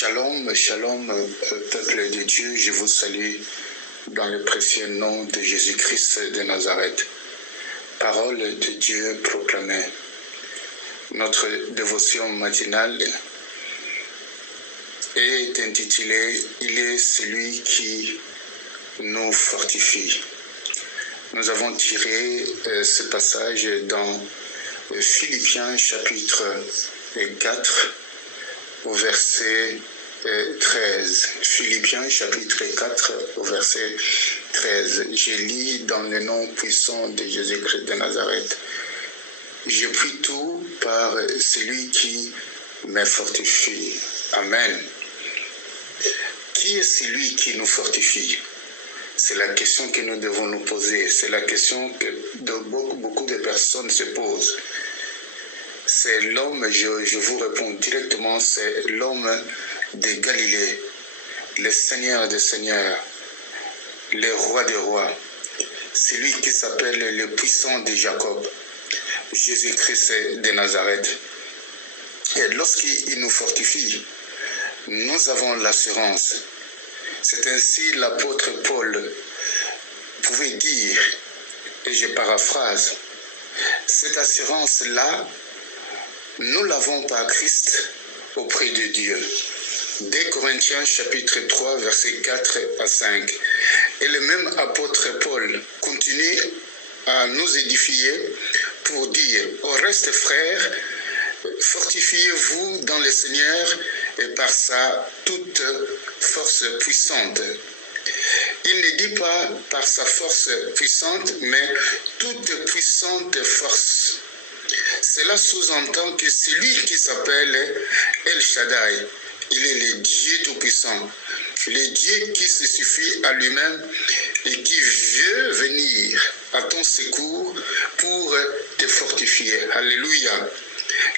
Shalom, shalom, peuple de Dieu, je vous salue dans le précieux nom de Jésus-Christ de Nazareth. Parole de Dieu proclamée. Notre dévotion matinale est intitulée « Il est celui qui nous fortifie ». Nous avons tiré ce passage dans Philippiens chapitre 4 au verset 13. Philippiens chapitre 4 au verset 13. Je lis dans le nom puissant de Jésus-Christ de Nazareth. Je prie tout par celui qui me fortifie. Amen. Qui est celui qui nous fortifie? C'est la question que nous devons nous poser. C'est la question que beaucoup de personnes se posent. C'est l'homme, je vous réponds directement, c'est l'homme de Galilée, le Seigneur des Seigneurs, le Roi des Rois, celui qui s'appelle le puissant de Jacob, Jésus-Christ de Nazareth. Et lorsqu'il nous fortifie, nous avons l'assurance. C'est ainsi l'apôtre Paul pouvait dire, et je paraphrase, cette assurance-là, nous l'avons par Christ auprès de Dieu. 2 Corinthiens chapitre 3 versets 4 à 5. Et le même apôtre Paul continue à nous édifier pour dire, au reste frères, fortifiez-vous dans le Seigneur et par sa toute force puissante. Il ne dit pas par sa force puissante, mais toute puissante force. Cela sous-entend que celui qui s'appelle El Shaddai, il est le Dieu Tout-Puissant, le Dieu qui se suffit à lui-même et qui veut venir à ton secours pour te fortifier. Alléluia.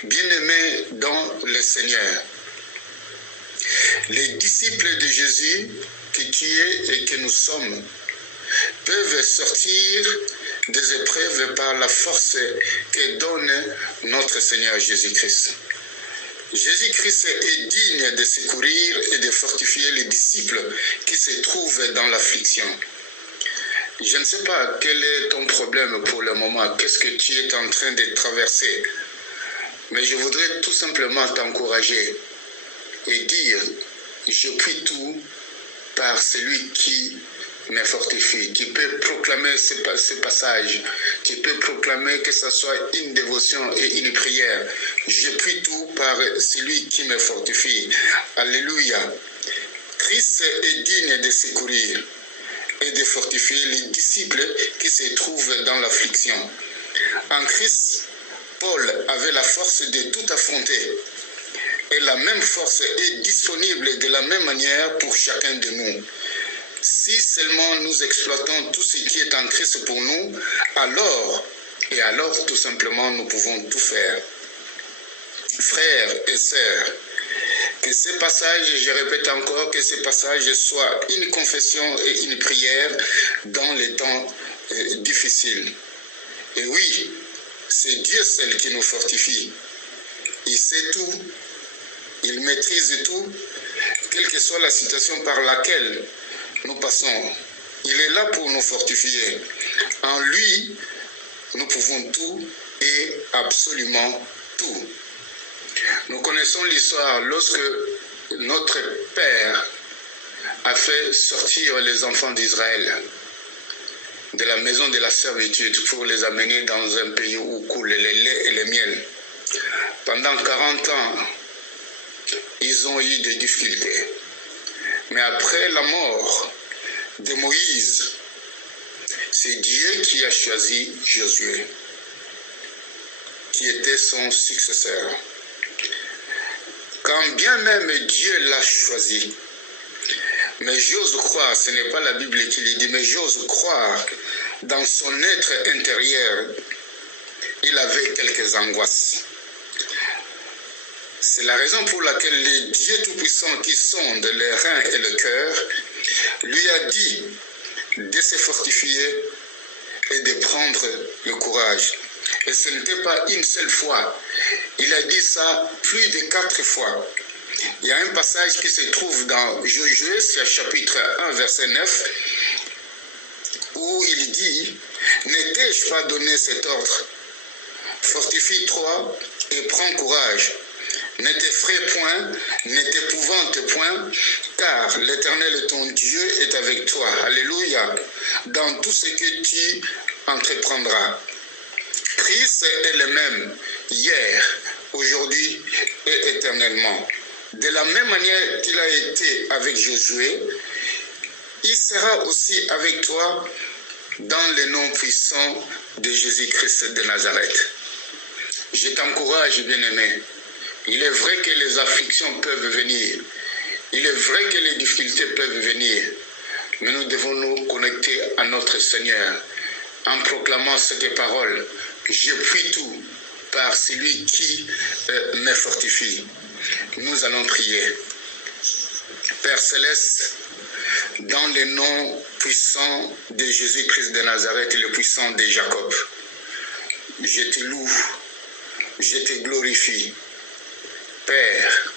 Bien-aimés dans le Seigneur, les disciples de Jésus que tu es et que nous sommes peuvent sortir des épreuves par la force que donne notre Seigneur Jésus-Christ. Jésus-Christ est digne de secourir et de fortifier les disciples qui se trouvent dans l'affliction. Je ne sais pas quel est ton problème pour le moment, qu'est-ce que tu es en train de traverser, mais je voudrais tout simplement t'encourager et dire, je prie tout par celui qui me fortifie, qui peut proclamer ce passage, qui peut proclamer que ce soit une dévotion et une prière. Je prie tout par celui qui me fortifie. Alléluia. Christ est digne de secourir et de fortifier les disciples qui se trouvent dans l'affliction. En Christ, Paul avait la force de tout affronter. Et la même force est disponible de la même manière pour chacun de nous. Si seulement nous exploitons tout ce qui est en Christ pour nous, alors tout simplement nous pouvons tout faire. Frères et sœurs, que ce passage, je répète encore, que ce passage soit une confession et une prière dans les temps difficiles. Et oui, c'est Dieu seul qui nous fortifie. Il sait tout, il maîtrise tout, quelle que soit la situation par laquelle nous passons. Il est là pour nous fortifier. En lui, nous pouvons tout et absolument tout. Nous connaissons l'histoire lorsque notre Père a fait sortir les enfants d'Israël de la maison de la servitude pour les amener dans un pays où coule le lait et le miel. Pendant 40 ans, ils ont eu des difficultés. Mais après la mort de Moïse, c'est Dieu qui a choisi Josué, qui était son successeur. Quand bien même Dieu l'a choisi, mais j'ose croire, ce n'est pas la Bible qui le dit, mais j'ose croire, dans son être intérieur, il avait quelques angoisses. C'est la raison pour laquelle le Dieu Tout-Puissant qui sonde les reins et le cœur lui a dit de se fortifier et de prendre le courage. Et ce n'était pas une seule fois. Il a dit ça plus de 4 fois. Il y a un passage qui se trouve dans Josué, c'est chapitre 1, verset 9, où il dit, « Ne t'ai-je pas donné cet ordre? Fortifie-toi et prends courage. Ne t'effraie point, ne t'épouvante point, car l'Éternel ton Dieu est avec toi. » Alléluia. Dans tout ce que tu entreprendras. Christ est le même hier, aujourd'hui et éternellement. De la même manière qu'il a été avec Josué, il sera aussi avec toi dans le nom puissant de Jésus-Christ de Nazareth. Je t'encourage, bien-aimé. Il est vrai que les afflictions peuvent venir. Il est vrai que les difficultés peuvent venir. Mais nous devons nous connecter à notre Seigneur en proclamant cette parole. Je puis tout par celui qui me fortifie. Nous allons prier. Père Céleste, dans le nom puissant de Jésus-Christ de Nazareth, le puissant de Jacob, je te loue, je te glorifie. Père,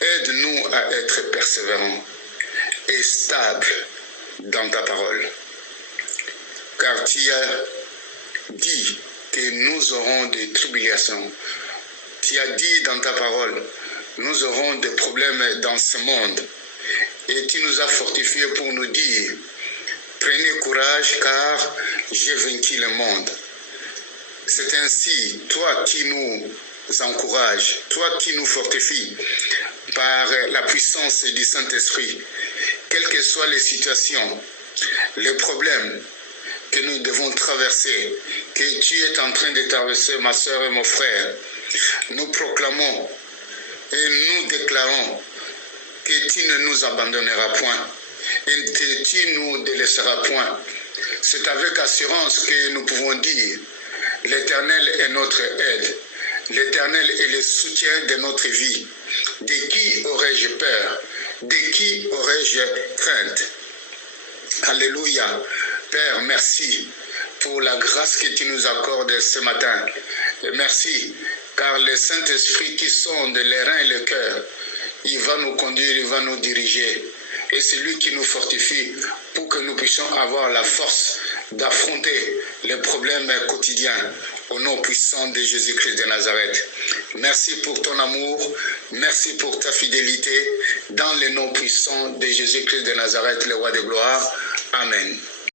aide-nous à être persévérants et stables dans ta parole. Car tu as dit que nous aurons des tribulations. Tu as dit dans ta parole, nous aurons des problèmes dans ce monde. Et tu nous as fortifiés pour nous dire, prenez courage car j'ai vaincu le monde. C'est ainsi, toi qui nous encourages, toi qui nous fortifies par la puissance du Saint-Esprit, quelles que soient les situations, les problèmes que nous devons traverser, que tu es en train de traverser, ma soeur et mon frère, nous proclamons et nous déclarons que tu ne nous abandonneras point et que tu ne nous délaisseras point. C'est avec assurance que nous pouvons dire, l'Éternel est notre aide, l'Éternel est le soutien de notre vie. De qui aurais-je peur? De qui aurais-je crainte? Alléluia. Père, merci pour la grâce que tu nous accordes ce matin. Et merci, car le Saint-Esprit qui sonde les reins et le cœur, il va nous conduire, il va nous diriger. Et c'est lui qui nous fortifie pour que nous puissions avoir la force d'affronter les problèmes quotidiens au nom puissant de Jésus-Christ de Nazareth. Merci pour ton amour, merci pour ta fidélité, dans le nom puissant de Jésus-Christ de Nazareth, le roi de gloire. Amen.